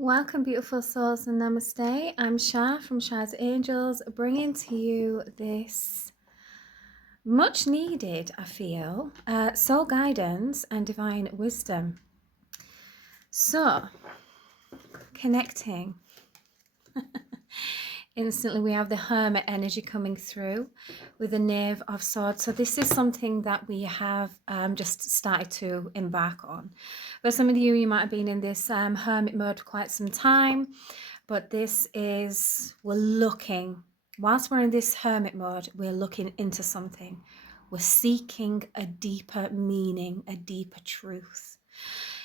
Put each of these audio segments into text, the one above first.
Welcome, beautiful souls, and namaste. I'm Shah from Shah's Angels, bringing to you this much needed, I feel, soul guidance and divine wisdom. So, connecting. Instantly, we have the Hermit energy coming through with the Knave of Swords. So this is something that we have just started to embark on. For some of you might have been in this Hermit mode for quite some time, but this is, whilst we're in this Hermit mode, we're looking into something. We're seeking a deeper meaning, a deeper truth.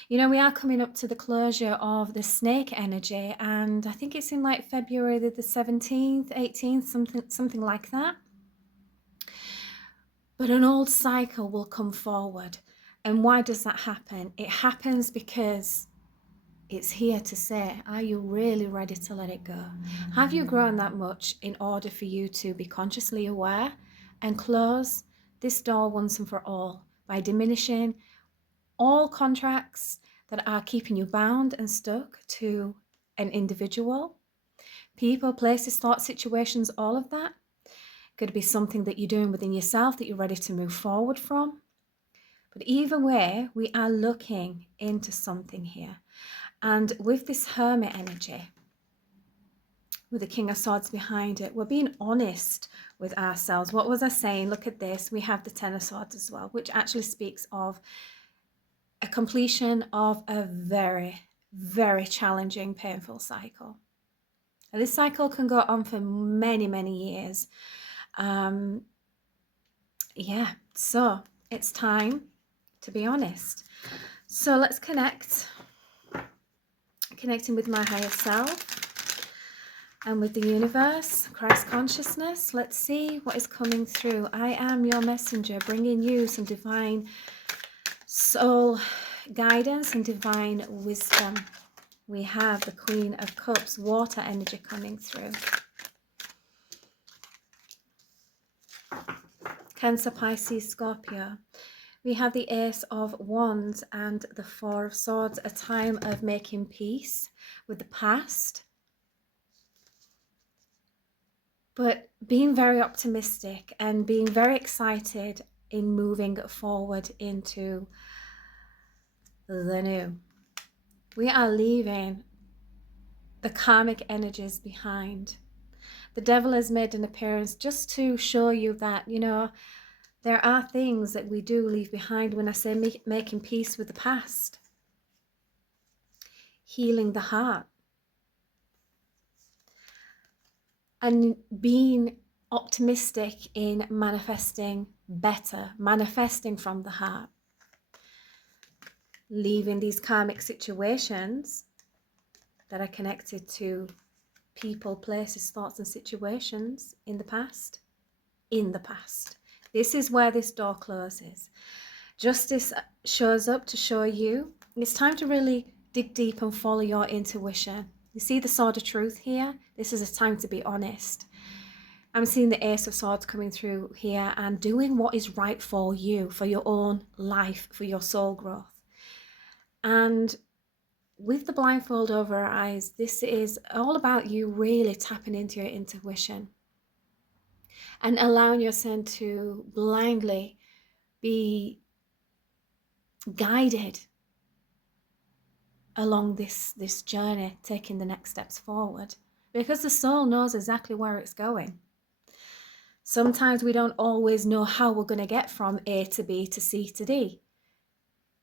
You know, we are coming up to the closure of the snake energy, and I think it's in like February the 17th, 18th, something like that. But an old cycle will come forward. And why does that happen? It happens because it's here to say, are you really ready to let it go? Have you grown that much in order for you to be consciously aware and close this door once and for all by diminishing all contracts that are keeping you bound and stuck to an individual, people, places, thoughts, situations, all of that? Could be something that you're doing within yourself that you're ready to move forward from. But either way, we are looking into something here. And with this Hermit energy, with the King of Swords behind it, we're being honest with ourselves. What was I saying? Look at this. We have the Ten of Swords as well, which actually speaks of a completion of a very, very challenging, painful cycle. Now, this cycle can go on for many, many years. So it's time to be honest. So let's connecting with my higher self and with the universe, Christ consciousness. Let's see what is coming through. I am your messenger, bringing you some divine soul guidance and divine wisdom. We have the Queen of Cups, water energy coming through. Cancer, Pisces, Scorpio. We have the Ace of Wands and the Four of Swords, a time of making peace with the past, but being very optimistic and being very excited in moving forward into the new. We are leaving the karmic energies behind. The devil has made an appearance just to show you that, you know, there are things that we do leave behind. When I say making peace with the past, healing the heart, and being optimistic in manifesting better, manifesting from the heart, leaving these karmic situations that are connected to people, places, thoughts, and situations in the past. This is where this door closes. Justice shows up to show you it's time to really dig deep and follow your intuition. You see the sword of truth here? This is a time to be honest. I'm seeing the Ace of Swords coming through here and doing what is right for you, for your own life, for your soul growth. And with the blindfold over our eyes, this is all about you really tapping into your intuition and allowing yourself to blindly be guided along this journey, taking the next steps forward, because the soul knows exactly where it's going. Sometimes we don't always know how we're going to get from A to B to C to D.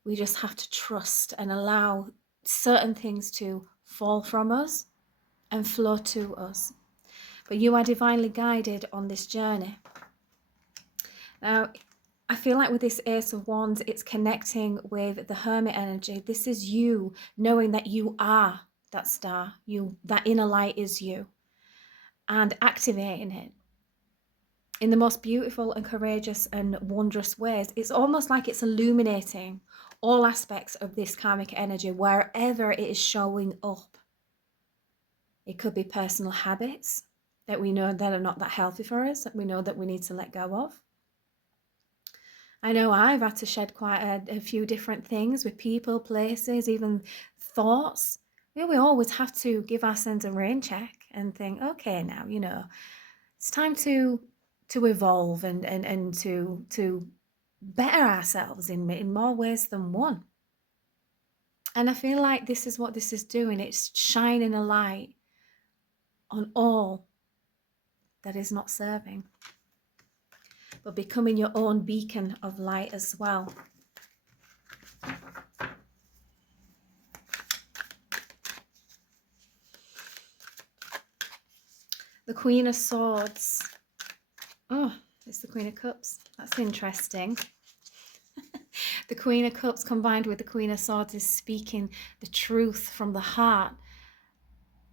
We just have to trust and allow certain things to fall from us and flow to us. But you are divinely guided on this journey. Now, I feel like with this Ace of Wands, it's connecting with the Hermit energy. This is you knowing that you are that star, that inner light is you, and activating it in the most beautiful and courageous and wondrous ways. It's almost like it's illuminating all aspects of this karmic energy wherever it is showing up. It could be personal habits that we know that are not that healthy for us, that we know that we need to let go of. I know I've had to shed quite a few different things with people, places, even thoughts. we always have to give ourselves a rain check and think, okay, now, it's time to evolve and to better ourselves in more ways than one. And I feel like this is what this is doing. It's shining a light on all that is not serving, but becoming your own beacon of light as well. The Queen of Swords. Oh, it's the Queen of Cups. That's interesting. The Queen of Cups combined with the Queen of Swords is speaking the truth from the heart.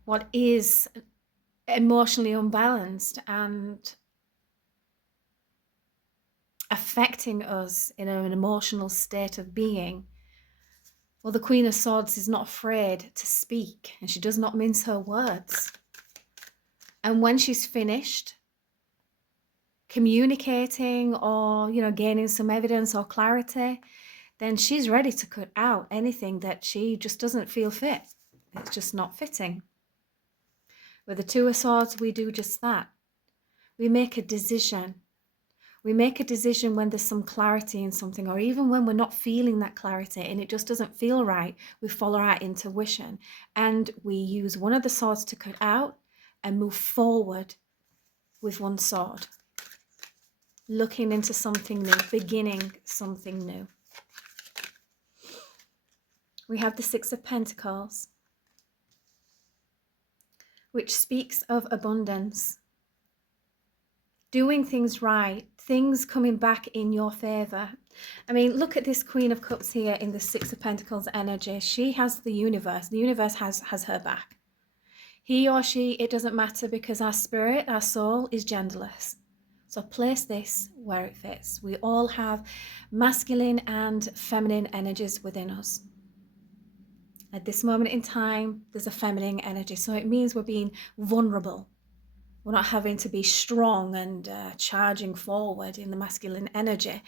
What is emotionally unbalanced and affecting us in an emotional state of being. Well, the Queen of Swords is not afraid to speak, and she does not mince her words. And when she's finished communicating or, gaining some evidence or clarity, then she's ready to cut out anything that she just doesn't feel fit. It's just not fitting. With the Two of Swords, we do just that. We make a decision. We make a decision when there's some clarity in something, or even when we're not feeling that clarity and it just doesn't feel right, we follow our intuition and we use one of the swords to cut out and move forward with one sword. Looking into something new, beginning something new. We have the Six of Pentacles, which speaks of abundance. Doing things right, things coming back in your favor. I mean, look at this Queen of Cups here in the Six of Pentacles energy. She has the universe. The universe has her back. He or she, it doesn't matter, because our spirit, our soul is genderless. So place this where it fits. We all have masculine and feminine energies within us. At this moment in time, there's a feminine energy. So it means we're being vulnerable. We're not having to be strong and charging forward in the masculine energy.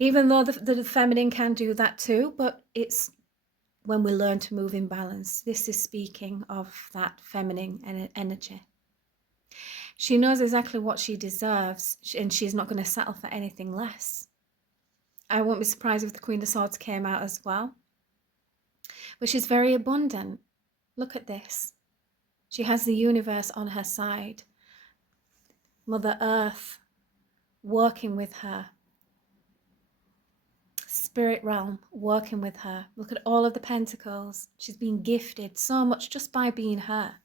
Even though the feminine can do that too, but it's when we learn to move in balance. This is speaking of that feminine energy. She knows exactly what she deserves, and she's not going to settle for anything less. I won't be surprised if the Queen of Swords came out as well. But she's very abundant. Look at this. She has the universe on her side. Mother Earth working with her. Spirit realm working with her. Look at all of the pentacles. She's been gifted so much just by being her.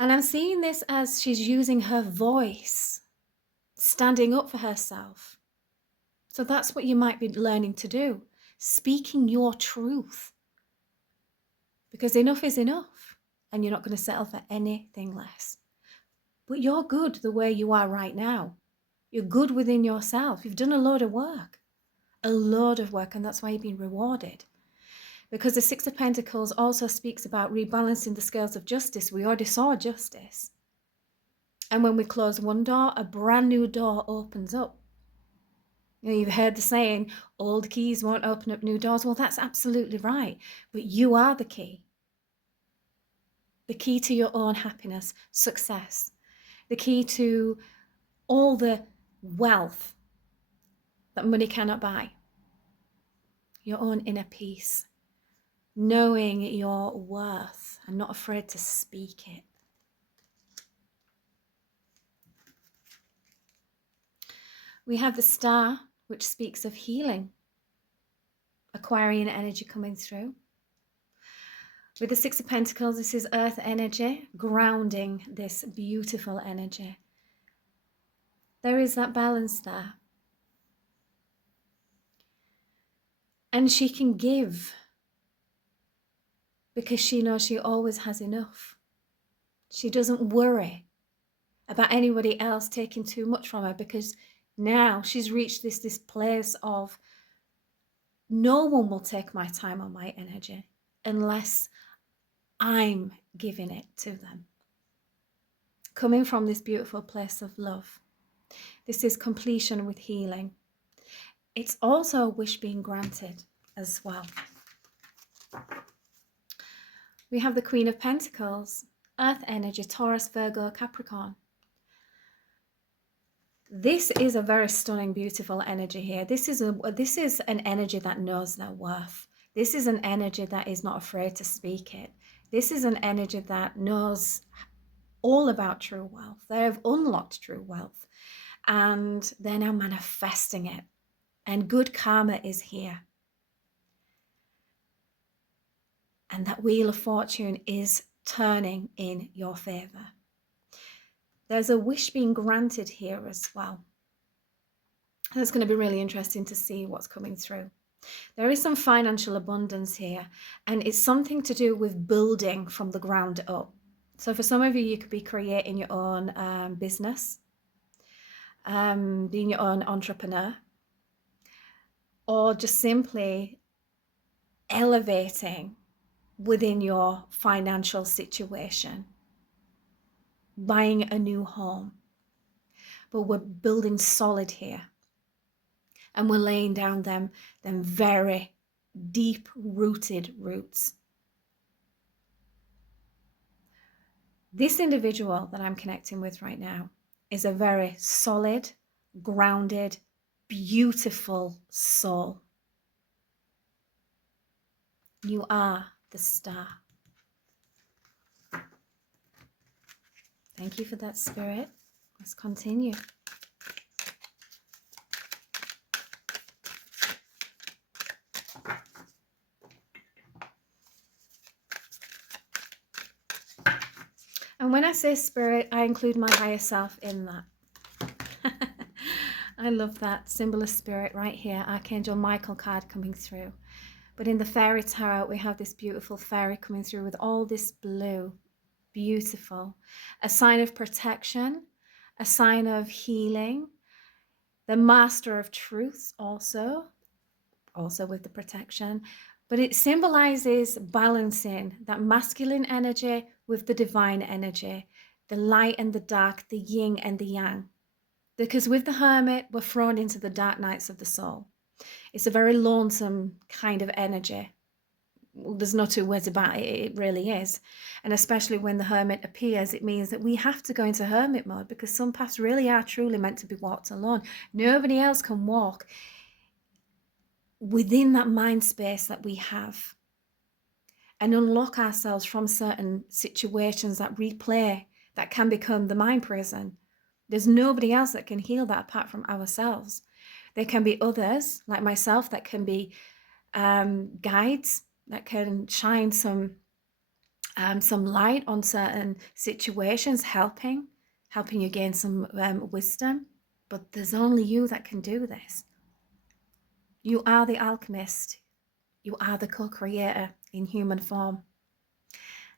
And I'm seeing this as she's using her voice, standing up for herself. So that's what you might be learning to do. Speaking your truth. Because enough is enough. And you're not going to settle for anything less. But you're good the way you are right now. You're good within yourself. You've done a load of work. A load of work, and that's why you've been rewarded. Because the Six of Pentacles also speaks about rebalancing the scales of justice. We already saw justice. And when we close one door, a brand new door opens up. You've heard the saying, old keys won't open up new doors. Well, that's absolutely right. But you are the key. The key to your own happiness, success. The key to all the wealth that money cannot buy. Your own inner peace. Knowing your worth and not afraid to speak it. We have the Star, which speaks of healing. Aquarian energy coming through. With the Six of Pentacles, this is earth energy, grounding this beautiful energy. There is that balance there. And she can give because she knows she always has enough. She doesn't worry about anybody else taking too much from her, because now she's reached this place of no one will take my time or my energy unless I'm giving it to them. Coming from this beautiful place of love. This is completion with healing. It's also a wish being granted as well. We have the Queen of Pentacles, Earth energy, Taurus, Virgo, Capricorn. This is a very stunning, beautiful energy here. This is an energy that knows their worth. This is an energy that is not afraid to speak it. This is an energy that knows all about true wealth. They have unlocked true wealth and they're now manifesting it. And good karma is here. And that Wheel of Fortune is turning in your favor. There's a wish being granted here as well. And it's going to be really interesting to see what's coming through. There is some financial abundance here, and it's something to do with building from the ground up. So for some of you, you could be creating your own business, being your own entrepreneur, or just simply elevating within your financial situation, buying a new home. But we're building solid here, and we're laying down them very deep-rooted roots. This individual that I'm connecting with right now is a very solid, grounded, beautiful soul. You are the star. Thank you for that, Spirit. Let's continue. And when I say spirit, I include my higher self in that. I love that symbol of spirit right here. Archangel Michael card coming through. But in the fairy tarot, we have this beautiful fairy coming through with all this blue. Beautiful. A sign of protection, a sign of healing. The master of truth also with the protection. But it symbolizes balancing that masculine energy with the divine energy, the light and the dark, the yin and the yang. Because with the Hermit, we're thrown into the dark nights of the soul. It's a very lonesome kind of energy. Well, there's no two words about it, it really is. And especially when the Hermit appears, it means that we have to go into Hermit mode, because some paths really are truly meant to be walked alone. Nobody else can walk within that mind space that we have and unlock ourselves from certain situations that replay, that can become the mind prison. There's nobody else that can heal that apart from ourselves. There can be others like myself that can be guides that can shine some light on certain situations, helping you gain some wisdom. But there's only you that can do this. You are the alchemist. You are the co-creator in human form.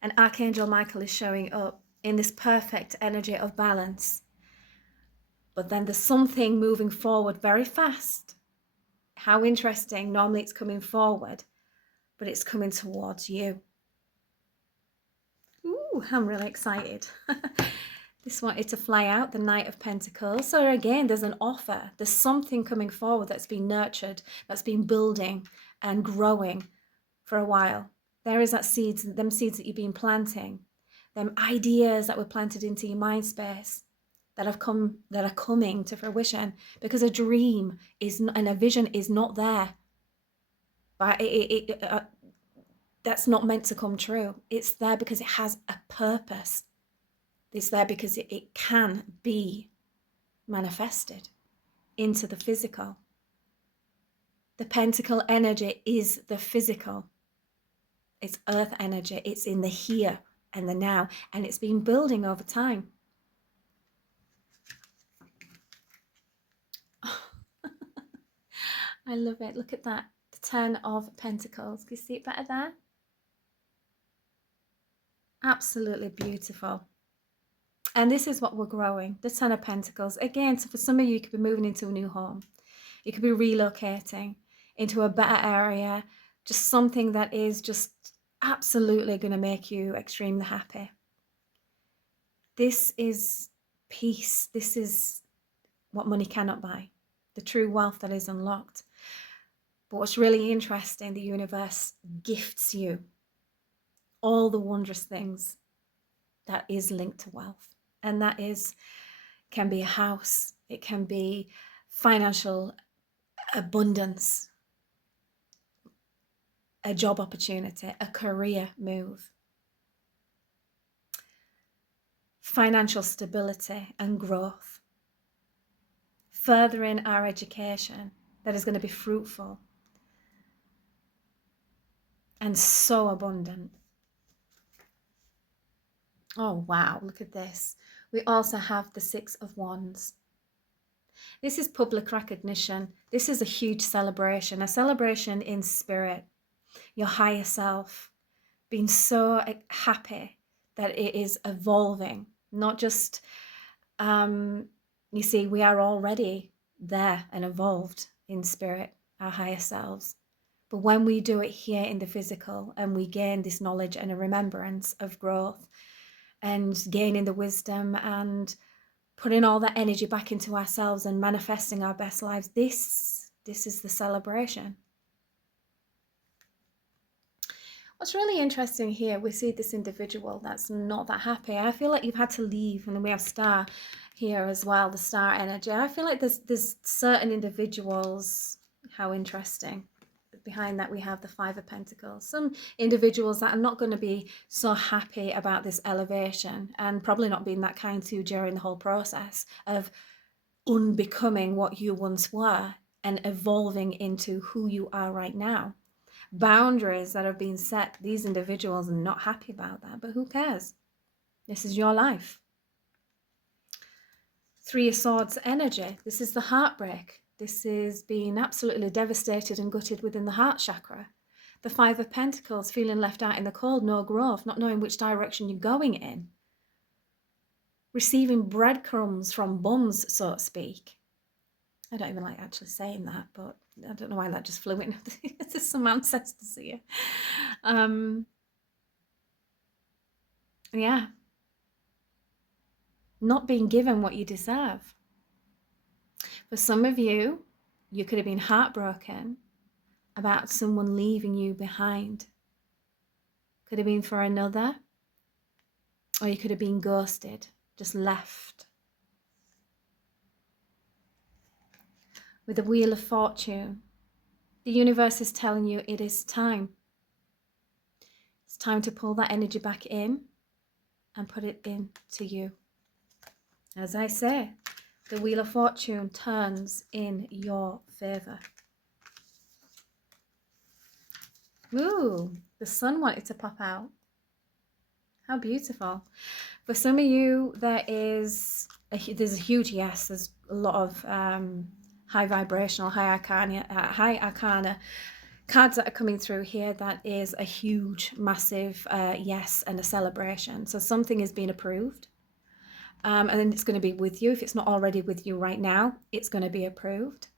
And Archangel Michael is showing up in this perfect energy of balance. But then there's something moving forward very fast. How interesting. Normally it's coming forward, but it's coming towards you. Ooh, I'm really excited. This wanted to fly out, the Knight of Pentacles. So again, there's an offer. There's something coming forward that's been nurtured, that's been building and growing for a while. There is that seeds that you've been planting, them ideas that were planted into your mind space that are coming to fruition, because a dream and a vision is not there. But that's not meant to come true. It's there because it has a purpose. It's there because it can be manifested into the physical. The pentacle energy is the physical. It's earth energy. It's in the here and the now. And it's been building over time. I love it. Look at that. The Ten of Pentacles. Can you see it better there? Absolutely beautiful. And this is what we're growing. The Ten of Pentacles. Again, so for some of you, you could be moving into a new home. You could be relocating into a better area. Just something that is just absolutely going to make you extremely happy. This is peace. This is what money cannot buy. The true wealth that is unlocked. But what's really interesting, the universe gifts you all the wondrous things that is linked to wealth. And that can be a house, it can be financial abundance, a job opportunity, a career move, financial stability and growth, furthering our education that is going to be fruitful and so abundant. Oh, wow, look at this. We also have the Six of Wands. This is public recognition. This is a huge celebration, a celebration in spirit, your higher self, being so happy that it is evolving, not just, you see, we are already there and evolved in spirit, our higher selves. But when we do it here in the physical and we gain this knowledge and a remembrance of growth and gaining the wisdom and putting all that energy back into ourselves and manifesting our best lives, this is the celebration. What's really interesting here, we see this individual that's not that happy. I feel like you've had to leave, and then we have Star here as well, the Star energy. I feel like there's certain individuals, how interesting. Behind that we have the Five of Pentacles. Some individuals that are not going to be so happy about this elevation and probably not being that kind to you during the whole process of unbecoming what you once were and evolving into who you are right now. Boundaries that have been set, these individuals are not happy about that, but who cares? This is your life. Three of Swords energy. This is the heartbreak. This is being absolutely devastated and gutted within the heart chakra. The Five of Pentacles, feeling left out in the cold, no growth, not knowing which direction you're going in. Receiving breadcrumbs from bums, so to speak. I don't even like actually saying that, but I don't know why that just flew in. There's some ancestors here. Yeah. Not being given what you deserve. For some of you, you could have been heartbroken about someone leaving you behind. Could have been for another, or you could have been ghosted, just left. With the Wheel of Fortune, the universe is telling you it is time. It's time to pull that energy back in and put it into you. As I say, the Wheel of Fortune turns in your favor. Ooh, the sun wanted to pop out. How beautiful. For some of you, there's a huge yes. There's a lot of high vibrational, high arcana cards that are coming through here. That is a huge, massive yes and a celebration. So something is being approved. And then it's going to be with you. If it's not already with you right now, it's going to be approved.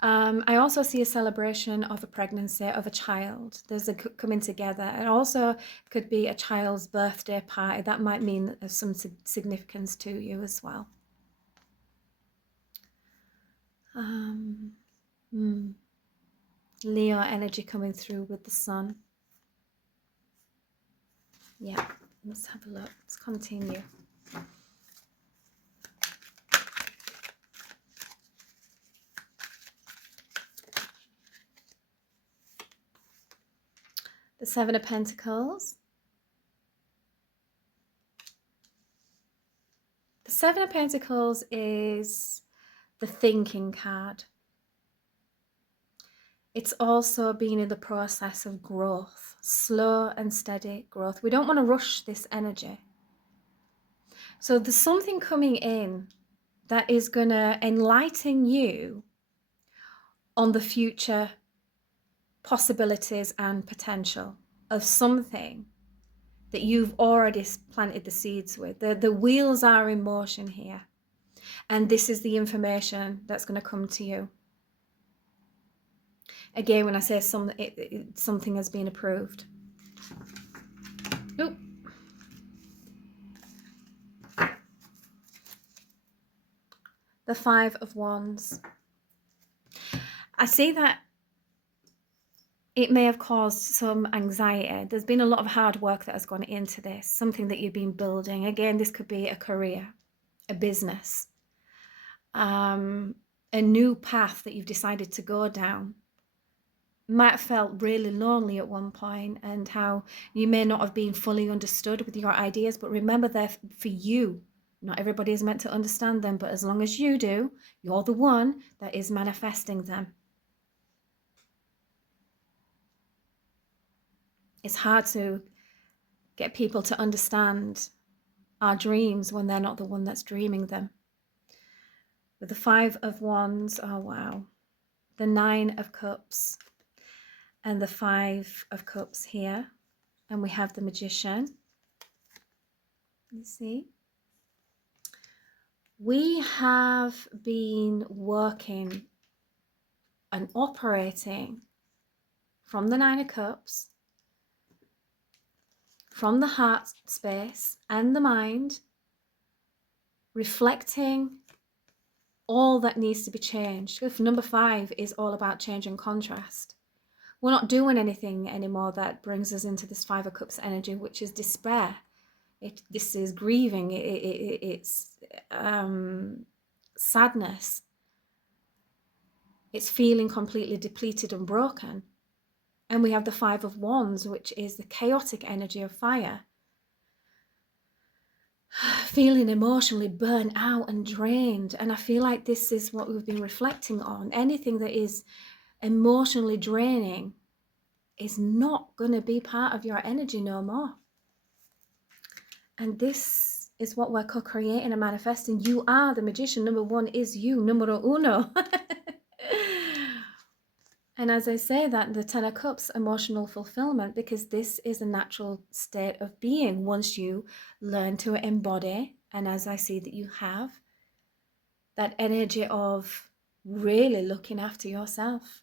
I also see a celebration of a pregnancy of a child. There's a coming together. It also could be a child's birthday party. That might mean that there's some significance to you as well. Leo energy coming through with the sun. Yeah, let's have a look. Let's continue. The Seven of Pentacles. The Seven of Pentacles is the thinking card. It's also being in the process of growth, slow and steady growth. We don't want to rush this energy. So there's something coming in that is going to enlighten you on the future possibilities and potential of something that you've already planted the seeds with. The wheels are in motion here. And this is the information that's going to come to you. Again, when I say something has been approved. Oop. The Five of Wands. I see that it may have caused some anxiety. There's been a lot of hard work that has gone into this, something that you've been building. Again, this could be a career, a business, a new path that you've decided to go down. Might have felt really lonely at one point, and how you may not have been fully understood with your ideas, but remember, they're for you. Not everybody is meant to understand them, but as long as you do, you're the one that is manifesting them. It's hard to get people to understand our dreams when they're not the one that's dreaming them. With the 5 of Wands, oh wow, the 9 of Cups and the 5 of Cups here, and we have the Magician. You see, we have been working and operating from the 9 of Cups, from the heart space and the mind, reflecting all that needs to be changed. If number 5 is all about change and contrast, we're not doing anything anymore that brings us into this 5 of Cups energy, which is despair. This is grieving. It's sadness. It's feeling completely depleted and broken. And we have the 5 of Wands, which is the chaotic energy of fire. Feeling emotionally burnt out and drained. And I feel like this is what we've been reflecting on. Anything that is emotionally draining is not going to be part of your energy no more. And this is what we're co-creating and manifesting. You are the Magician. Number 1 is you, numero uno. And as I say that, the 10 of Cups, emotional fulfillment, because this is a natural state of being once you learn to embody, and as I see that you have, that energy of really looking after yourself.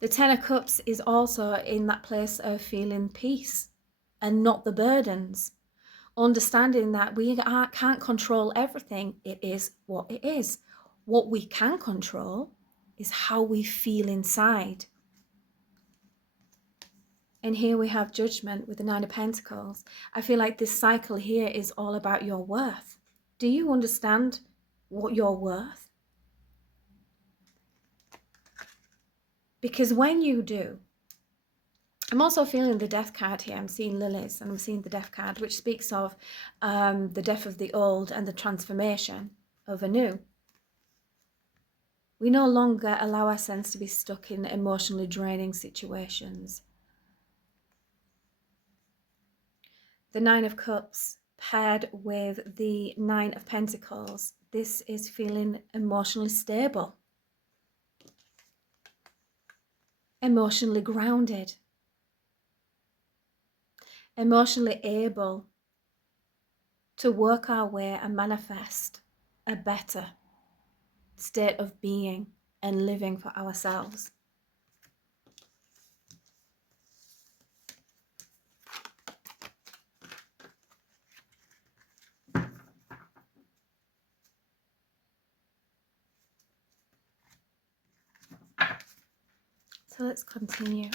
The 10 of Cups is also in that place of feeling peace and not the burdens. Understanding that we can't control everything. It is what it is. What we can control is how we feel inside. And here we have Judgment with the 9 of Pentacles. I feel like this cycle here is all about your worth. Do you understand what you're worth? Because when you do, I'm also feeling the Death card here. I'm seeing lilies and I'm seeing the Death card, which speaks of the death of the old and the transformation of a new. We no longer allow ourselves to be stuck in emotionally draining situations. The 9 of Cups paired with the 9 of Pentacles. This is feeling emotionally stable, emotionally grounded, emotionally able to work our way and manifest a better state of being and living for ourselves. So let's continue.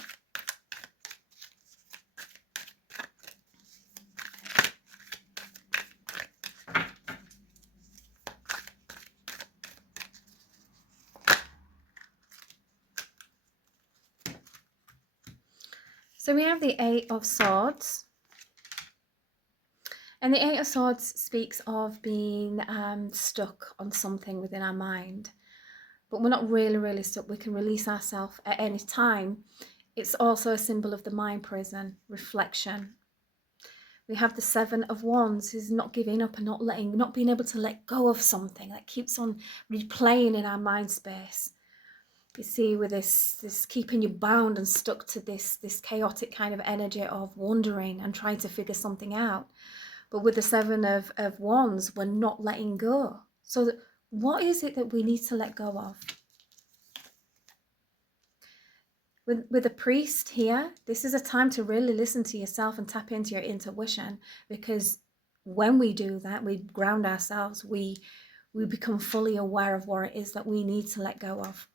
So we have the 8 of Swords. And the 8 of Swords speaks of being stuck on something within our mind. But we're not really stuck. We can release ourselves at any time. It's also a symbol of the mind prison, reflection. We have the 7 of Wands, who's not giving up and not being able to let go of something that keeps on replaying in our mind space. You see, with this keeping you bound and stuck to this chaotic kind of energy of wondering and trying to figure something out. But with the 7 of Wands, we're not letting go. So what is it that we need to let go of? With the Priest here, this is a time to really listen to yourself and tap into your intuition, because when we do that, we ground ourselves, we become fully aware of what it is that we need to let go of.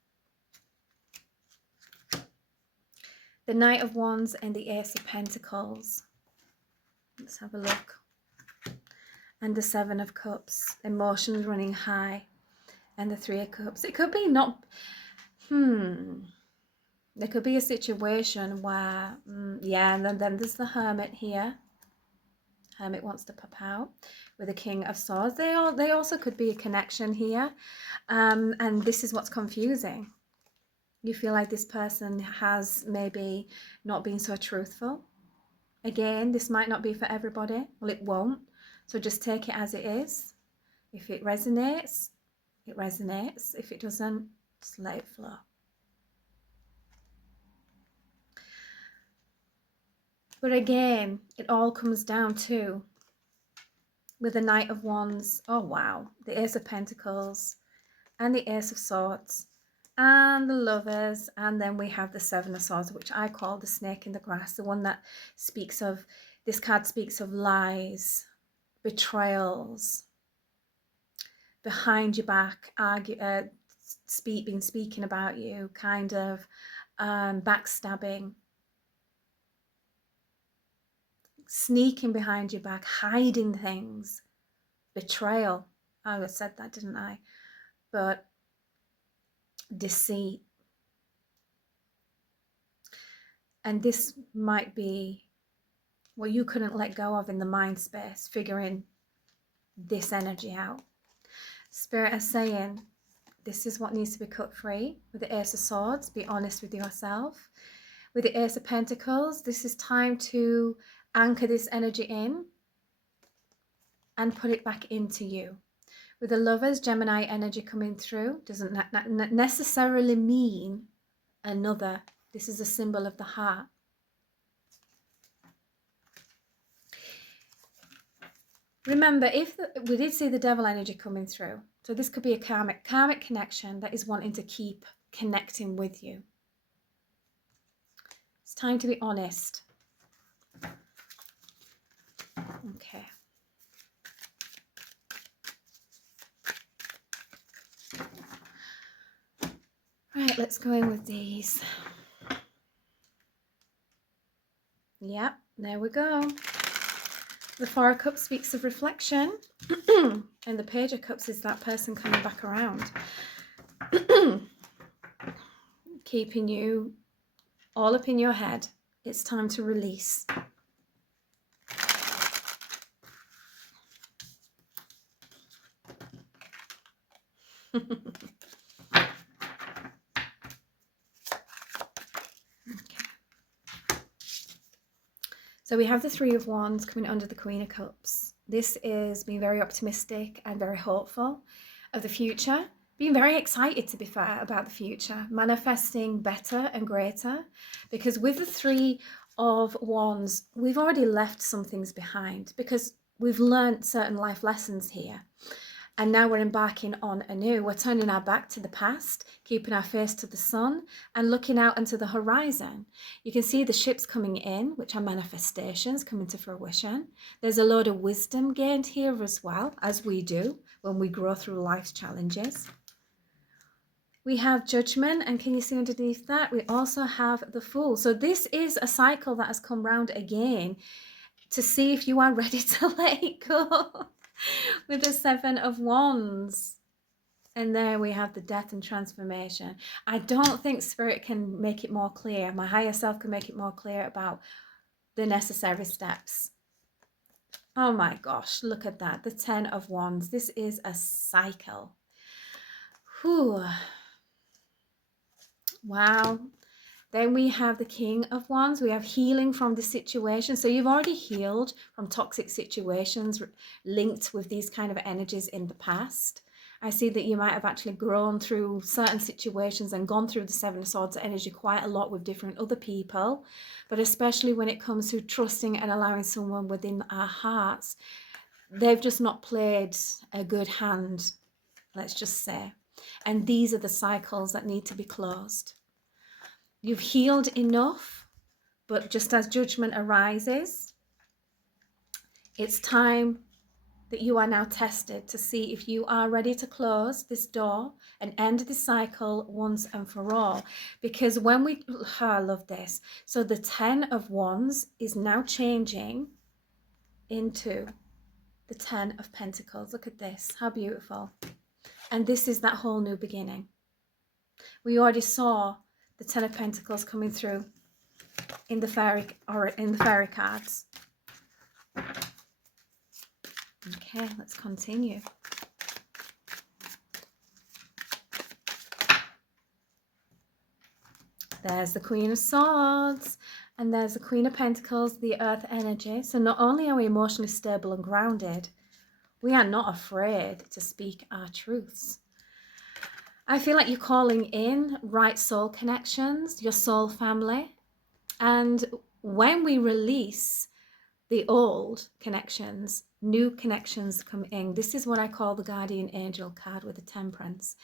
The Knight of Wands and the Ace of Pentacles. Let's have a look. And the Seven of Cups. Emotions running high. And the Three of Cups. It could be not... There could be a situation where... yeah, and then there's the Hermit here. Hermit wants to pop out with the King of Swords. They also could be a connection here. And this is what's confusing. You feel like this person has maybe not been so truthful. Again, this might not be for everybody. Well, it won't. So just take it as it is. If it resonates, it resonates. If it doesn't, just let it flow. But again, it all comes down to, with the Knight of Wands, oh wow, the Ace of Pentacles and the Ace of Swords and the Lovers, and then we have the Seven of Swords, which I call the snake in the grass, the one that speaks of, this card speaks of lies, betrayals, behind your back, speaking about you, kind of backstabbing, sneaking behind your back, hiding things, betrayal. I said that, didn't I? But deceit. And this might be what you couldn't let go of in the mind space, figuring this energy out. Spirit is saying, this is what needs to be cut free. With the Ace of Swords, be honest with yourself. With the Ace of Pentacles, this is time to anchor this energy in and put it back into you. With the Lovers, Gemini energy coming through doesn't necessarily mean another. This is a symbol of the heart. Remember, we did see the Devil energy coming through, so this could be a karmic connection that is wanting to keep connecting with you. It's time to be honest. Okay. Right, let's go in with these. Yep, there we go. The Four of Cups speaks of reflection, and the Page of Cups is that person coming back around, keeping you all up in your head. It's time to release. So we have the Three of Wands coming under the Queen of Cups. This is being very optimistic and very hopeful of the future. Being very excited, to be fair, about the future. Manifesting better and greater. Because with the Three of Wands, we've already left some things behind. Because we've learned certain life lessons here. And now we're embarking on anew. We're turning our back to the past, keeping our face to the sun, and looking out into the horizon. You can see the ships coming in, which are manifestations coming to fruition. There's a load of wisdom gained here as well, as we do when we grow through life's challenges. We have Judgment, and can you see underneath that? We also have the Fool. So this is a cycle that has come round again to see if you are ready to let it go. With the Seven of Wands. And there we have the Death and Transformation. I don't think Spirit can make it more clear. My higher self can make it more clear about the necessary steps. Oh my gosh, look at that. The Ten of Wands. This is a cycle. Whew. Wow. Then we have the King of Wands. We have healing from the situation. So you've already healed from toxic situations linked with these kind of energies in the past. I see that you might have actually grown through certain situations and gone through the Seven of Swords energy quite a lot with different other people. But especially when it comes to trusting and allowing someone within our hearts, they've just not played a good hand, let's just say. And these are the cycles that need to be closed. You've healed enough, but just as judgment arises, it's time that you are now tested to see if you are ready to close this door and end this cycle once and for all. Because when we, oh, I love this. So the 10 of Wands is now changing into the 10 of Pentacles. Look at this, how beautiful. And this is that whole new beginning. We already saw the 10 of Pentacles coming through in the fairy cards. Okay, let's continue. There's the Queen of Swords, and there's the Queen of Pentacles, the Earth energy. So not only are we emotionally stable and grounded, we are not afraid to speak our truths. I feel like you're calling in right soul connections, your soul family. And when we release the old connections, new connections come in. This is what I call the guardian angel card with the temperance.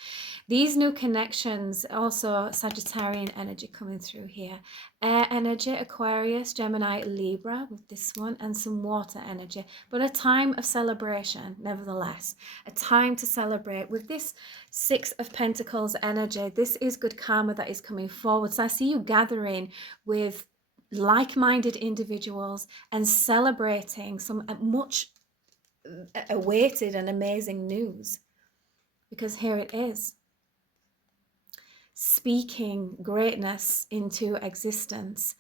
These new connections, also Sagittarian energy coming through here. Air energy, Aquarius, Gemini, Libra with this one, and some water energy. But a time of celebration, nevertheless. A time to celebrate. With this 6 of Pentacles energy, this is good karma that is coming forward. So I see you gathering with like-minded individuals and celebrating some much awaited and amazing news, because here it is, speaking greatness into existence.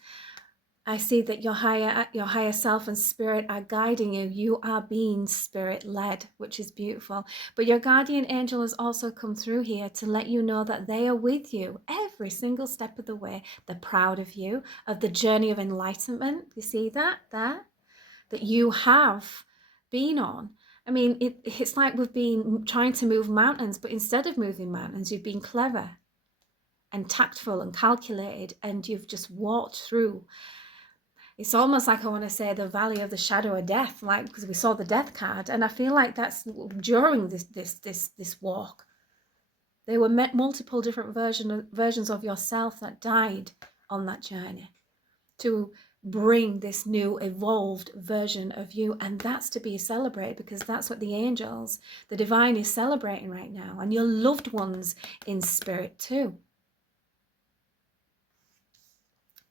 I see that your higher self and spirit are guiding you. You are being spirit led, which is beautiful. But your guardian angel has also come through here to let you know that they are with you every single step of the way. They're proud of you, of the journey of enlightenment. You see that there? That you have been on. I mean, it's like we've been trying to move mountains, but instead of moving mountains, you've been clever and tactful and calculated, and you've just walked through. It's almost like I want to say the valley of the shadow of death, like, because we saw the death card, and I feel like that's during this walk. There were multiple different versions of yourself that died on that journey to bring this new evolved version of you, and that's to be celebrated, because that's what the angels, the divine, is celebrating right now, and your loved ones in spirit too.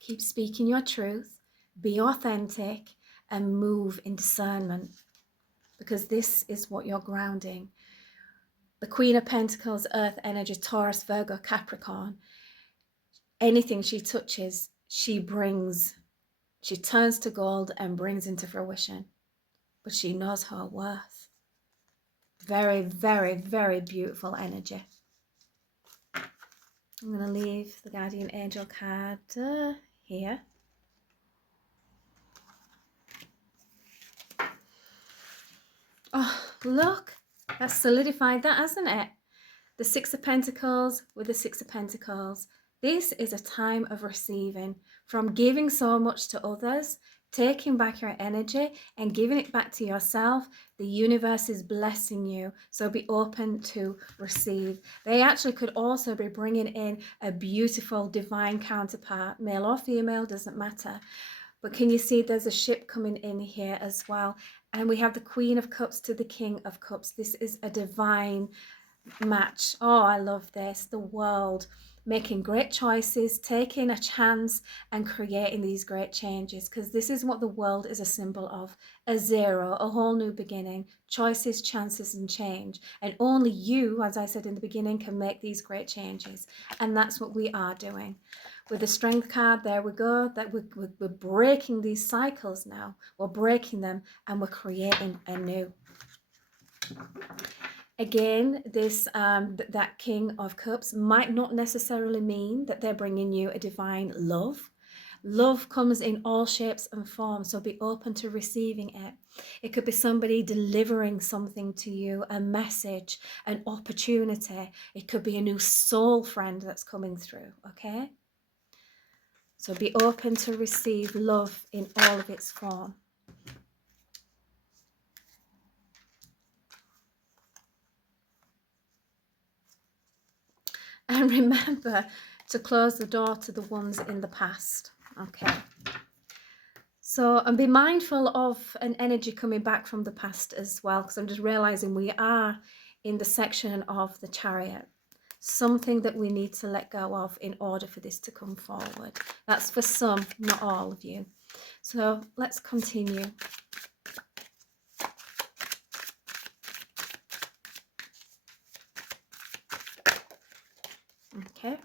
Keep speaking your truth. Be authentic and move in discernment, because this is what you're grounding. The Queen of Pentacles, Earth energy, Taurus, Virgo, Capricorn. Anything she touches, she turns to gold and brings into fruition. But she knows her worth. Very, very, very beautiful energy. I'm going to leave the Guardian Angel card here. Oh, look, that's solidified that, hasn't it? The 6 of Pentacles with the 6 of Pentacles. This is a time of receiving, from giving so much to others, taking back your energy and giving it back to yourself. The universe is blessing you, so be open to receive. They actually could also be bringing in a beautiful divine counterpart, male or female, doesn't matter. But can you see there's a ship coming in here as well? And we have the Queen of Cups to the King of Cups. This is a divine match. Oh, I love this. The world making great choices, taking a chance and creating these great changes, because this is what the world is a symbol of. A zero, a whole new beginning, choices, chances and change. And only you, as I said in the beginning, can make these great changes. And that's what we are doing. With the Strength card, there we go, that we're breaking these cycles now. We're breaking them and we're creating a new. Again, this that King of Cups might not necessarily mean that they're bringing you a divine love. Love comes in all shapes and forms, so be open to receiving it. It could be somebody delivering something to you, a message, an opportunity. It could be a new soul friend that's coming through, okay? So be open to receive love in all of its form. And remember to close the door to the ones in the past. Okay. So, and be mindful of an energy coming back from the past as well, because I'm just realizing we are in the section of the Chariot. Something that we need to let go of in order for this to come forward. That's for some, not all of you. So let's continue. Okay.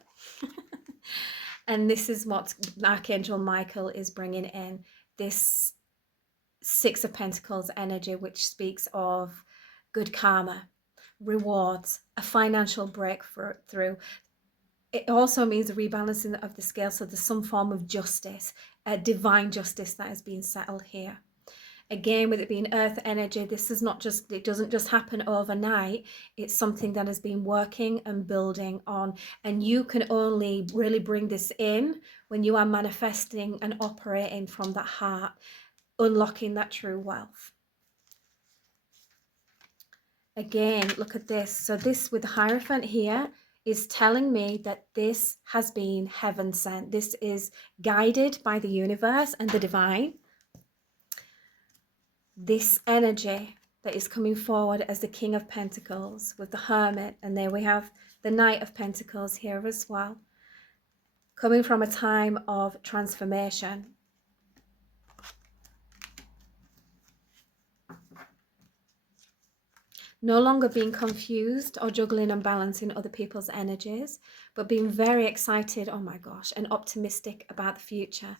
And this is what Archangel Michael is bringing in, this Six of Pentacles energy, which speaks of good karma, rewards, a financial breakthrough. It also means a rebalancing of the scale, so there's some form of justice, a divine justice that is being settled here. Again, with it being earth energy, this is not just, it doesn't just happen overnight. It's something that has been working and building on, and you can only really bring this in when you are manifesting and operating from that heart, unlocking that true wealth. Again, look at this. So this with the Hierophant here is telling me that this has been heaven sent. This is guided by the universe and the divine. This energy that is coming forward as the King of Pentacles with the Hermit, and there we have the Knight of Pentacles here as well, coming from a time of transformation. No longer being confused or juggling and balancing other people's energies, but being very excited, oh my gosh, and optimistic about the future.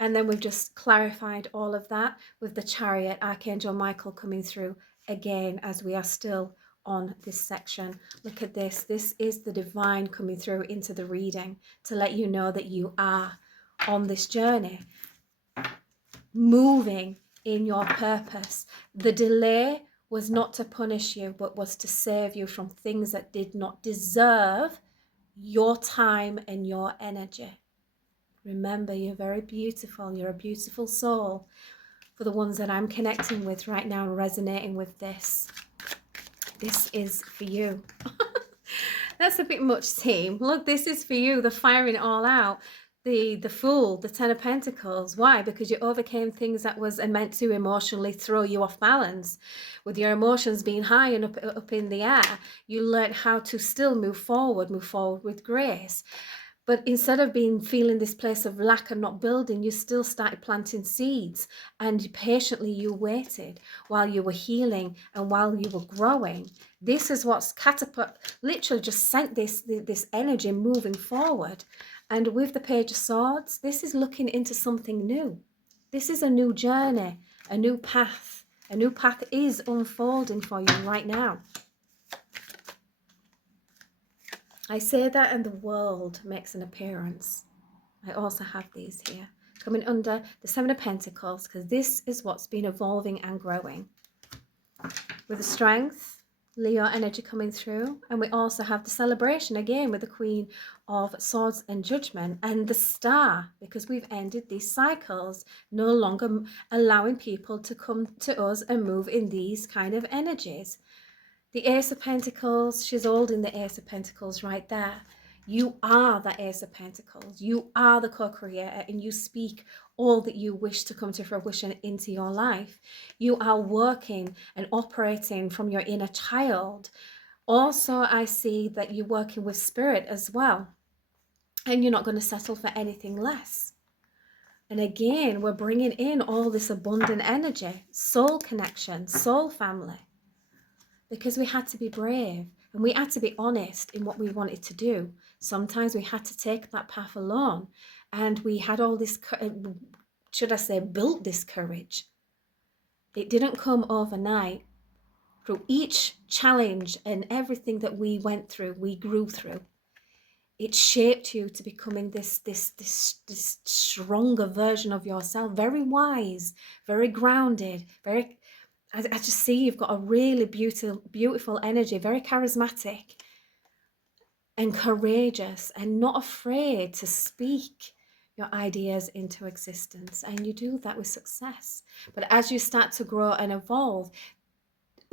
And then we've just clarified all of that with the Chariot, Archangel Michael coming through again as we are still on this section. Look at this. This is the divine coming through into the reading to let you know that you are on this journey, moving in your purpose. The delay was not to punish you, but was to save you from things that did not deserve your time and your energy. Remember, you're very beautiful. You're a beautiful soul. For the ones that I'm connecting with right now and resonating with this is for you. That's a bit much, team. Look, this is for you. They're firing it all out. The Fool, the Ten of Pentacles. Why? Because you overcame things that was meant to emotionally throw you off balance. With your emotions being high and up in the air, you learned how to still move forward with grace. But instead of feeling this place of lack and not building, you still started planting seeds, and patiently you waited while you were healing and while you were growing. This is what's literally just sent this energy moving forward. And with the Page of Swords, this is looking into something new. This is a new journey, a new path. A new path is unfolding for you right now. I say that and the world makes an appearance. I also have these here coming under the Seven of Pentacles, because this is what's been evolving and growing. With the Strength, Leo energy coming through, and we also have the Celebration again with the Queen of Swords and Judgment, and the Star, because we've ended these cycles, no longer allowing people to come to us and move in these kind of energies. The Ace of Pentacles, she's holding the Ace of Pentacles right there. You are the Ace of Pentacles. You are the co-creator, and you speak all that you wish to come to fruition into your life. You are working and operating from your inner child. Also, I see that you're working with spirit as well, and you're not going to settle for anything less. And again, we're bringing in all this abundant energy, soul connection, soul family. Because we had to be brave and we had to be honest in what we wanted to do. Sometimes we had to take that path alone, and we had all this, should I say, built this courage. It didn't come overnight. Through each challenge and everything that we went through, we grew through. It shaped you to becoming this stronger version of yourself, very wise, very grounded, very... I just see you've got a really beautiful energy, very charismatic and courageous, and not afraid to speak your ideas into existence. And you do that with success. But as you start to grow and evolve,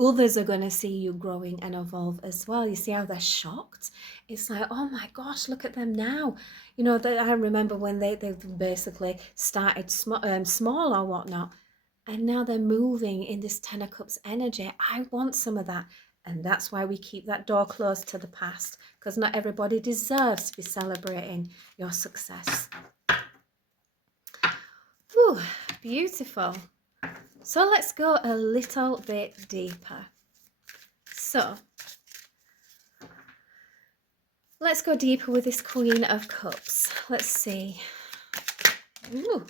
others are going to see you growing and evolve as well. You see how they're shocked? It's like, oh my gosh, look at them now. You know, I remember when they basically started small or whatnot, and now they're moving in this Ten of Cups energy. I want some of that. And that's why we keep that door closed to the past, because not everybody deserves to be celebrating your success. Whew, beautiful. So let's go a little bit deeper. So let's go deeper with this Queen of Cups. Let's see. Ooh.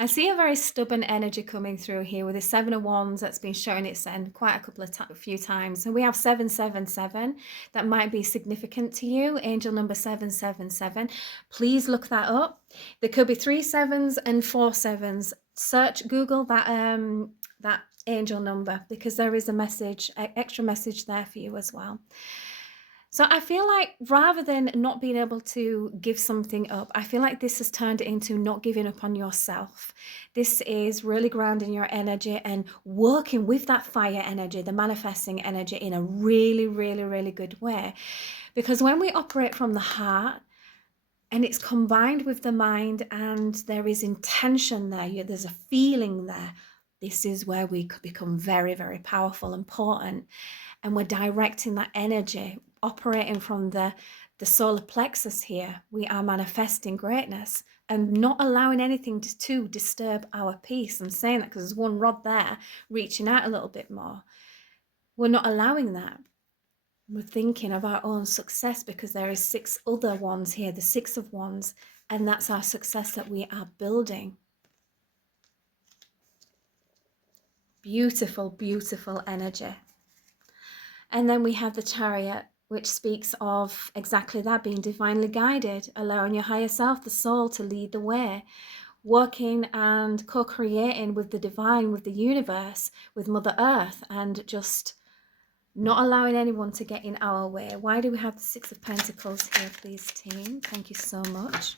I see a very stubborn energy coming through here with the Seven of Wands that's been showing its end quite a few times. So we have 777. That might be significant to you. Angel number 777. Please look that up. There could be 3 sevens and 4 sevens. Search, Google that angel number, because there is a message, an extra message there for you as well. So I feel like rather than not being able to give something up, I feel like this has turned into not giving up on yourself. This is really grounding your energy and working with that fire energy, the manifesting energy, in a really, really, really good way. Because when we operate from the heart, and it's combined with the mind, and there is intention there, there's a feeling there, this is where we could become very, very powerful and potent. And we're directing that energy, operating from the solar plexus here. We are manifesting greatness and not allowing anything to disturb our peace. I'm saying that because there's one rod there reaching out a little bit more. We're not allowing that. We're thinking of our own success, because there is 6 other ones here, the 6 of Wands, and that's our success that we are building. Beautiful, beautiful energy. And then we have the Chariot, which speaks of exactly that, being divinely guided, allowing your higher self, the soul, to lead the way, working and co-creating with the divine, with the universe, with Mother Earth, and just not allowing anyone to get in our way. Why do we have the 6 of Pentacles here, please, team? Thank you so much.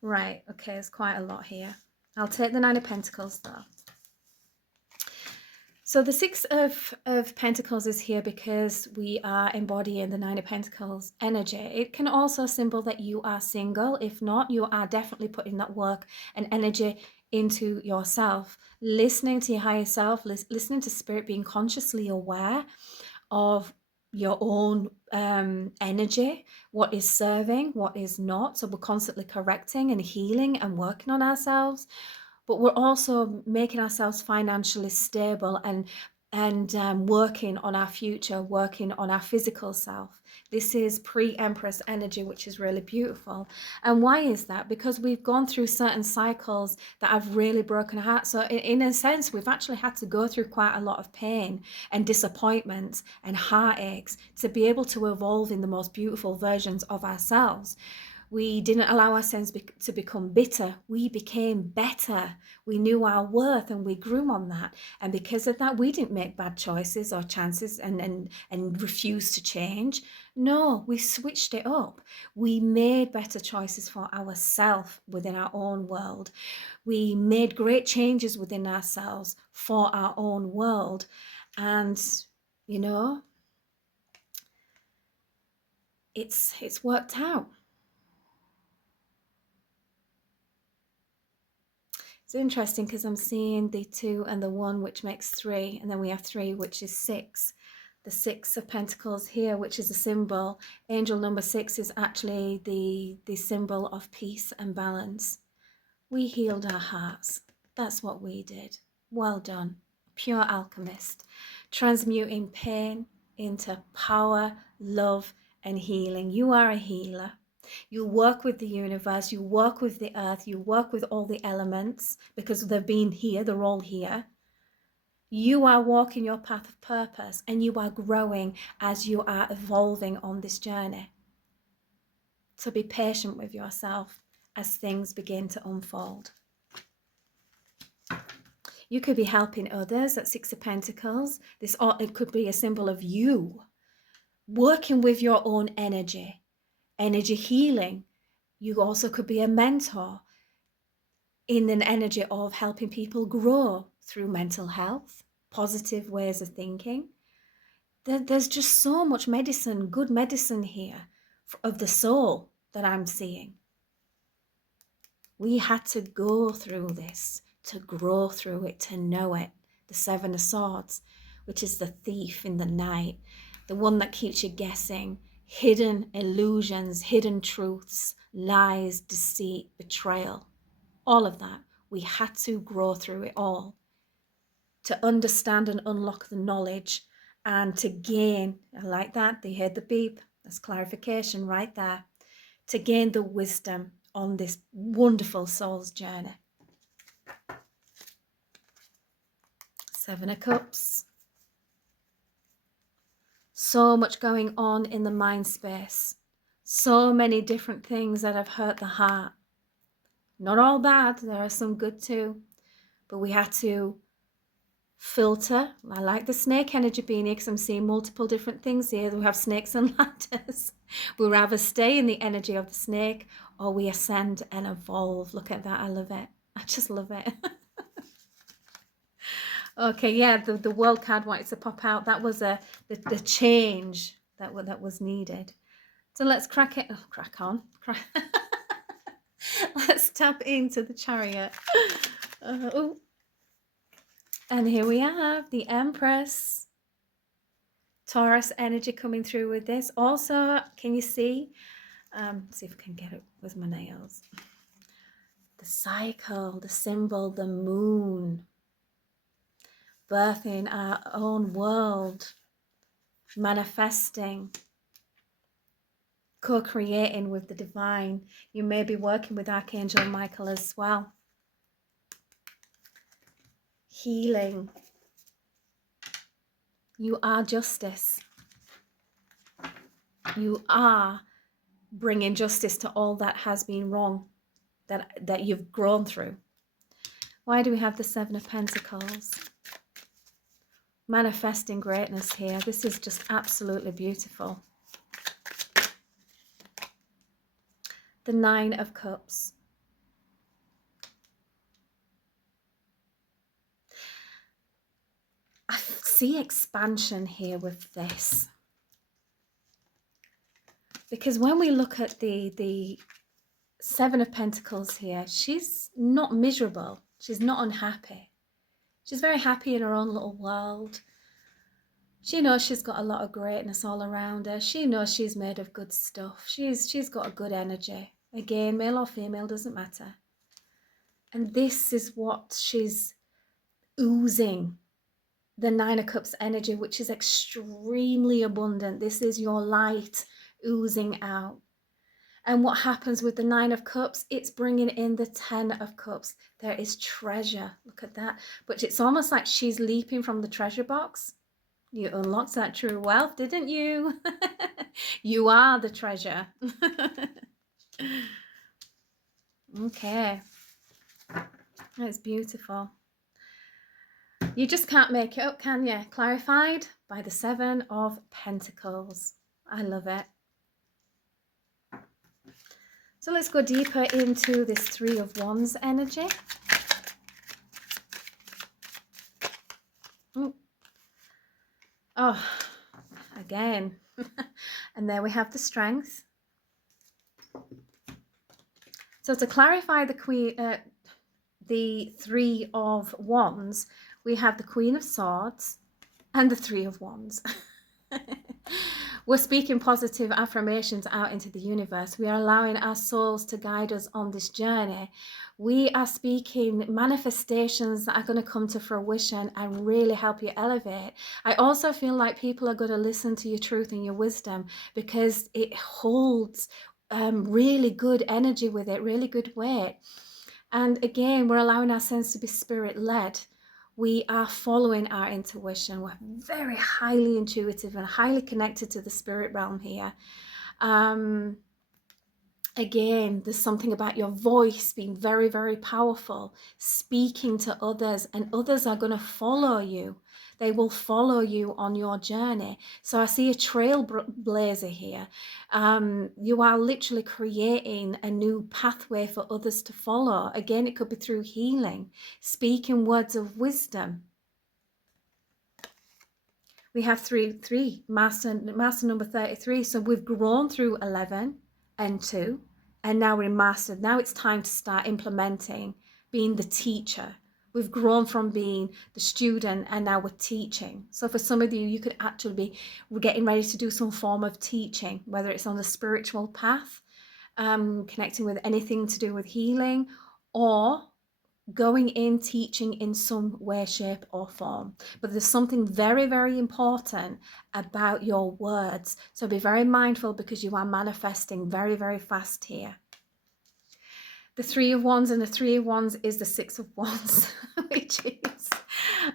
Right, okay, there's quite a lot here. I'll take the 9 of Pentacles though. So the 6 of Pentacles is here because we are embodying the 9 of Pentacles energy. It can also symbol that you are single. If not, you are definitely putting that work and energy into yourself, listening to your higher self, listening to spirit, being consciously aware of your own energy, what is serving, what is not. So we're constantly correcting and healing and working on ourselves. But we're also making ourselves financially stable and working on our future, working on our physical self. This is pre-Empress energy, which is really beautiful. And why is that? Because we've gone through certain cycles that have really broken our hearts. So in a sense, we've actually had to go through quite a lot of pain and disappointments and heartaches to be able to evolve in the most beautiful versions of ourselves. We didn't allow ourselves to become bitter. We became better. We knew our worth and we grew on that. And because of that, we didn't make bad choices or chances and refuse to change. No, we switched it up. We made better choices for ourselves within our own world. We made great changes within ourselves for our own world. And, you know, it's worked out. It's interesting because I'm seeing the 2 and the 1, which makes 3, and then we have 3, which is 6. The 6 of Pentacles here, which is a symbol. Angel number 6 is actually the symbol of peace and balance. We healed our hearts. That's what we did. Well done. Pure alchemist. Transmuting pain into power, love, and healing. You are a healer. You work with the universe, you work with the earth, you work with all the elements because they've been here, they're all here. You are walking your path of purpose and you are growing as you are evolving on this journey. So be patient with yourself as things begin to unfold. You could be helping others at 6 of Pentacles. It could be a symbol of you working with your own energy healing. You also could be a mentor. in an energy of helping people grow through mental health, positive ways of thinking. There's just so much medicine, good medicine here of the soul that I'm seeing. We had to go through this to grow through it, to know it. The Seven of Swords, which is the thief in the night, the one that keeps you guessing, hidden illusions, hidden truths, lies, deceit, betrayal, all of that. We had to grow through it all to understand and unlock the knowledge and to gain, I like that, they heard the beep, that's clarification right there, to gain the wisdom on this wonderful soul's journey. Seven of Cups. So much going on in the mind space. So many different things that have hurt the heart. Not all bad, there are some good too. But we had to filter. I like the snake energy being here because I'm seeing multiple different things here. We have snakes and ladders. We rather stay in the energy of the snake or we ascend and evolve. Look at that, I love it. I just love it. Okay, yeah, the world card wanted to pop out. That was the change that was needed. So let's crack on. Let's tap into the Chariot. And here we have the Empress. Taurus energy coming through with this. Also, can you see? See if I can get it with my nails. The cycle, the symbol, the moon. Birthing our own world. Manifesting. Co-creating with the divine. You may be working with Archangel Michael as well. Healing. You are justice. You are bringing justice to all that has been wrong, that you've grown through. Why do we have the Seven of Pentacles? Manifesting greatness here. This is just absolutely beautiful. The Nine of Cups. I see expansion here with this. Because when we look at the Seven of Pentacles here, she's not miserable. She's not unhappy. She's very happy in her own little world. She knows she's got a lot of greatness all around her. She knows she's made of good stuff. She's got a good energy. Again, male or female, doesn't matter. And this is what she's oozing. The Nine of Cups energy, which is extremely abundant. This is your light oozing out. And what happens with the Nine of Cups? It's bringing in the Ten of Cups. There is treasure. Look at that. But it's almost like she's leaping from the treasure box. You unlocked that true wealth, didn't you? You are the treasure. Okay. That's beautiful. You just can't make it up, can you? Clarified by the Seven of Pentacles. I love it. So let's go deeper into this Three of Wands energy. Oh, again. And there we have the Strength. So to clarify the Three of Wands, we have the Queen of Swords and the Three of Wands. We're speaking positive affirmations out into the universe. We are allowing our souls to guide us on this journey. We are speaking manifestations that are going to come to fruition and really help you elevate. I also feel like people are going to listen to your truth and your wisdom because it holds really good energy with it, really good weight. And again, we're allowing our sense to be spirit-led. We are following our intuition. We're very highly intuitive and highly connected to the spirit realm here. Again, there's something about your voice being very, very powerful, speaking to others, and others are going to follow you. They will follow you on your journey. So I see a trailblazer here. You are literally creating a new pathway for others to follow. Again, it could be through healing, speaking words of wisdom. We have three, master number 33. So we've grown through 11 and 2, and now we're mastered. Now it's time to start implementing, being the teacher. We've grown from being the student, and now we're teaching. So for some of you, you could actually be getting ready to do some form of teaching, whether it's on the spiritual path, connecting with anything to do with healing, or going in teaching in some way, shape or form. But there's something very, very important about your words. So be very mindful, because you are manifesting very, very fast here. The 3 of Wands, and the 3 of Wands is the 6 of Wands, which is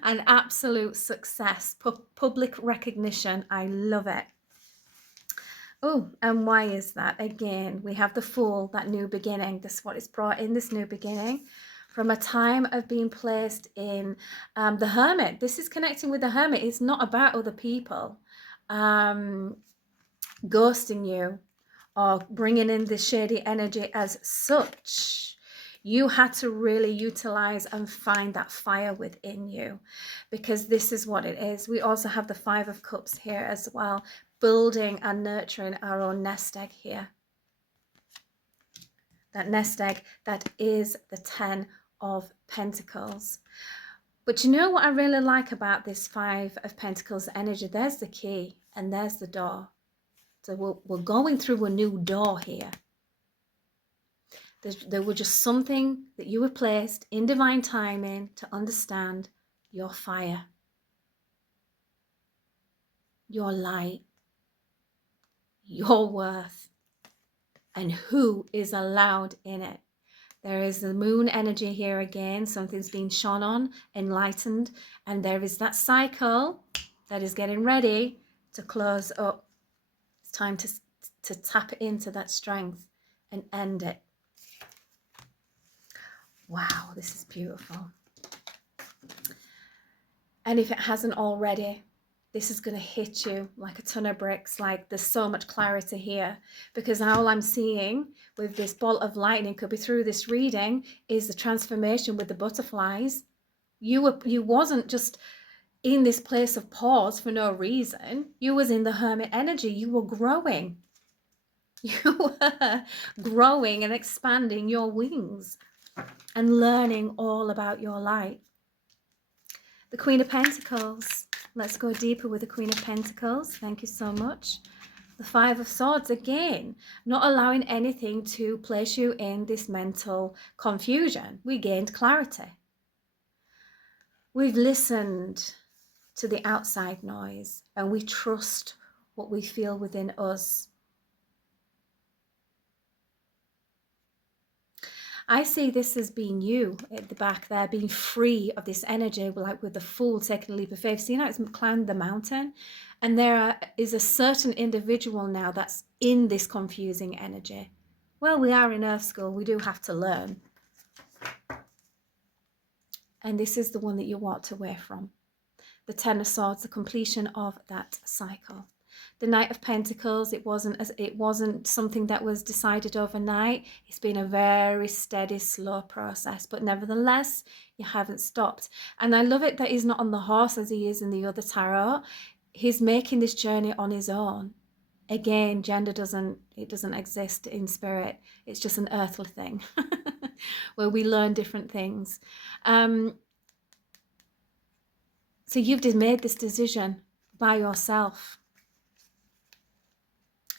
an absolute success, public recognition. I love it. Oh, and why is that? Again, we have the Fool, that new beginning. This is what is brought in, this new beginning. From a time of being placed in the Hermit. This is connecting with the Hermit. It's not about other people ghosting you or bringing in the shady energy as such. You had to really utilize and find that fire within you, because this is what it is. We also have the 5 of Cups here as well, building and nurturing our own nest egg here. That nest egg, that is the 10 of Pentacles. But you know what I really like about this 5 of Pentacles energy? There's the key and there's the door. So we're going through a new door here. There was just something that you were placed in divine timing to understand your fire, your light, your worth, and who is allowed in it. There is the moon energy here again. Something's being shone on, enlightened. And there is that cycle that is getting ready to close up. It's time to tap into that strength and end it. Wow, this is beautiful. And if it hasn't already, this is going to hit you like a ton of bricks. Like, there's so much clarity here, because all I'm seeing with this bolt of lightning, could be through this reading, is the transformation with the butterflies. You wasn't just in this place of pause for no reason. You was in the Hermit energy. You were growing. You were growing and expanding your wings and learning all about your light. The Queen of Pentacles. Let's go deeper with the Queen of Pentacles. Thank you so much. The 5 of Swords, again, not allowing anything to place you in this mental confusion. We gained clarity. We've listened to the outside noise and we trust what we feel within us. I see this as being you at the back there, being free of this energy, like with the Fool taking a leap of faith. See now it's climbed the mountain, and there is a certain individual now that's in this confusing energy. Well, we are in Earth School. We do have to learn. And this is the one that you walked away from. The 10 of Swords, the completion of that cycle. The Knight of Pentacles, it wasn't something that was decided overnight. It's been a very steady, slow process, but nevertheless, you haven't stopped. And I love it that he's not on the horse as he is in the other tarot. He's making this journey on his own. Again, gender doesn't exist in spirit. It's just an earthly thing where we learn different things. So you've just made this decision by yourself.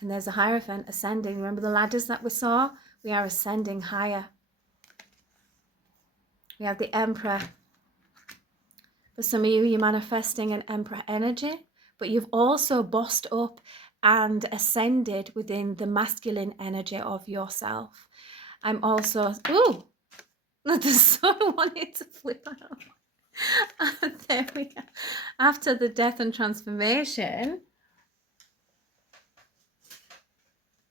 And there's a Hierophant ascending. Remember the ladders that we saw? We are ascending higher. We have the Emperor. For some of you, you're manifesting an Emperor energy, but you've also bossed up and ascended within the masculine energy of yourself. I'm also, ooh, the Sun wanted to flip out. And there we go. After the death and transformation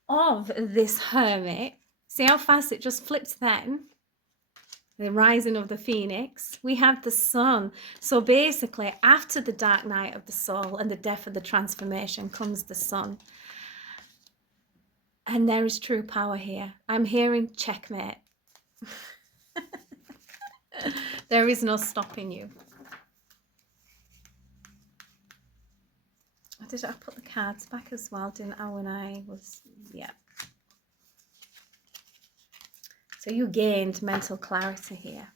of this Hermit, see how fast it just flips then? the rising of the phoenix, we have the sun. So basically, after the dark night of the soul and the death of the transformation comes the sun. And there is true power here. I'm hearing checkmate. There is no stopping you. Did I put the cards back as well, didn't I, when I was, yeah. So you gained mental clarity here.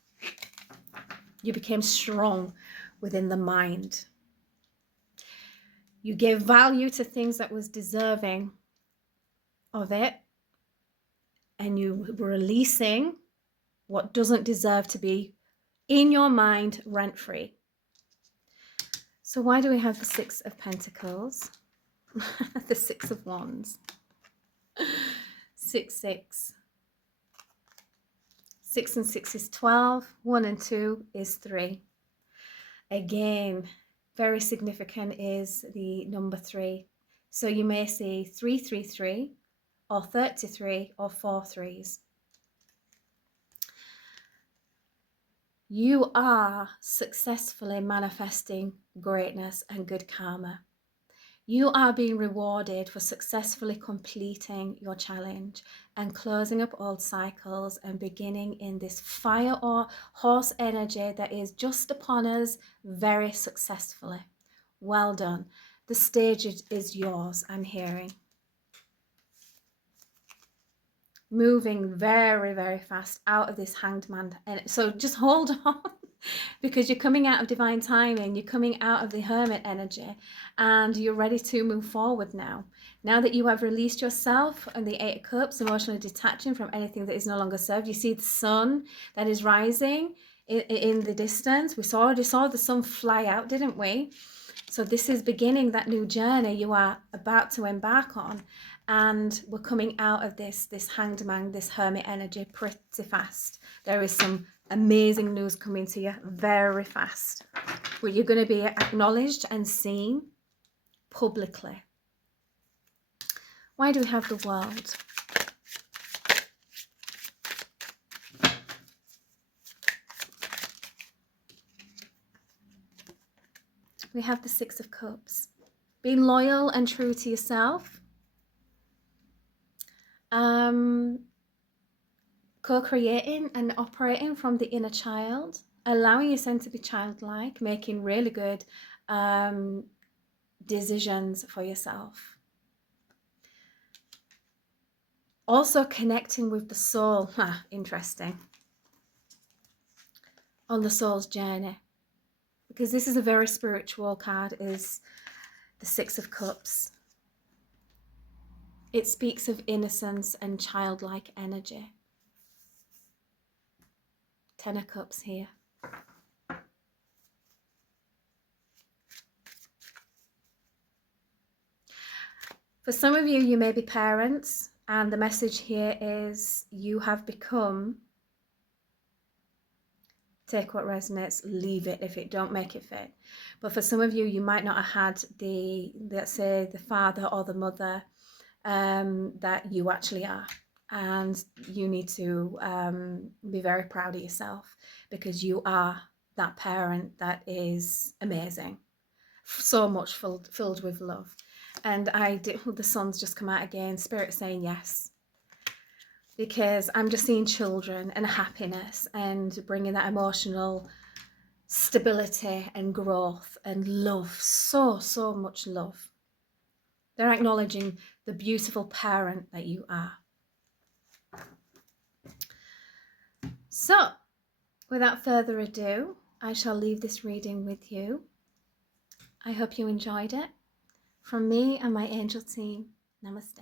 You became strong within the mind. You gave value to things that was deserving of it. And you were releasing what doesn't deserve to be in your mind rent-free. So why do we have the Six of Pentacles? The Six of Wands. 6, 6. 6 and 6 is 12. 1 and 2 is 3. Again, very significant is the number 3. So you may see 333 or 33 or 4 threes. You are successfully manifesting greatness and good karma. You are being rewarded for successfully completing your challenge and closing up old cycles and beginning in this fire or horse energy that is just upon us very successfully. Well done. The stage is yours, I'm hearing. Moving very, very fast out of this Hanged Man. And so just hold on, because you're coming out of divine timing. You're coming out of the Hermit energy and you're ready to move forward now. Now that you have released yourself and the Eight of Cups, emotionally detaching from anything that is no longer served. You see the sun that is rising in the distance. We already saw the sun fly out, didn't we? So this is beginning that new journey you are about to embark on. And we're coming out of this Hanged Man, this Hermit energy pretty fast. There is some amazing news coming to you very fast. Where you're going to be acknowledged and seen publicly. Why do we have the World? We have the Six of Cups. Being loyal and true to yourself. Co-creating and operating from the inner child, allowing yourself to be childlike, making really good decisions for yourself. Also connecting with the soul. Interesting. On the soul's journey, because this is a very spiritual card, is the Six of Cups. It speaks of innocence and childlike energy. 10 of Cups here. For some of you, you may be parents, and the message here is you have become, take what resonates, leave it if it don't make it fit. But for some of you, you might not have had the, let's say, the father or the mother that you actually are. And you need to be very proud of yourself, because you are that parent that is amazing. So much filled with love. And the sun's just come out again, Spirit saying yes. Because I'm just seeing children and happiness and bringing that emotional stability and growth and love. So, so much love. They're acknowledging the beautiful parent that you are. So, without further ado, I shall leave this reading with you. I hope you enjoyed it. From me and my angel team, namaste.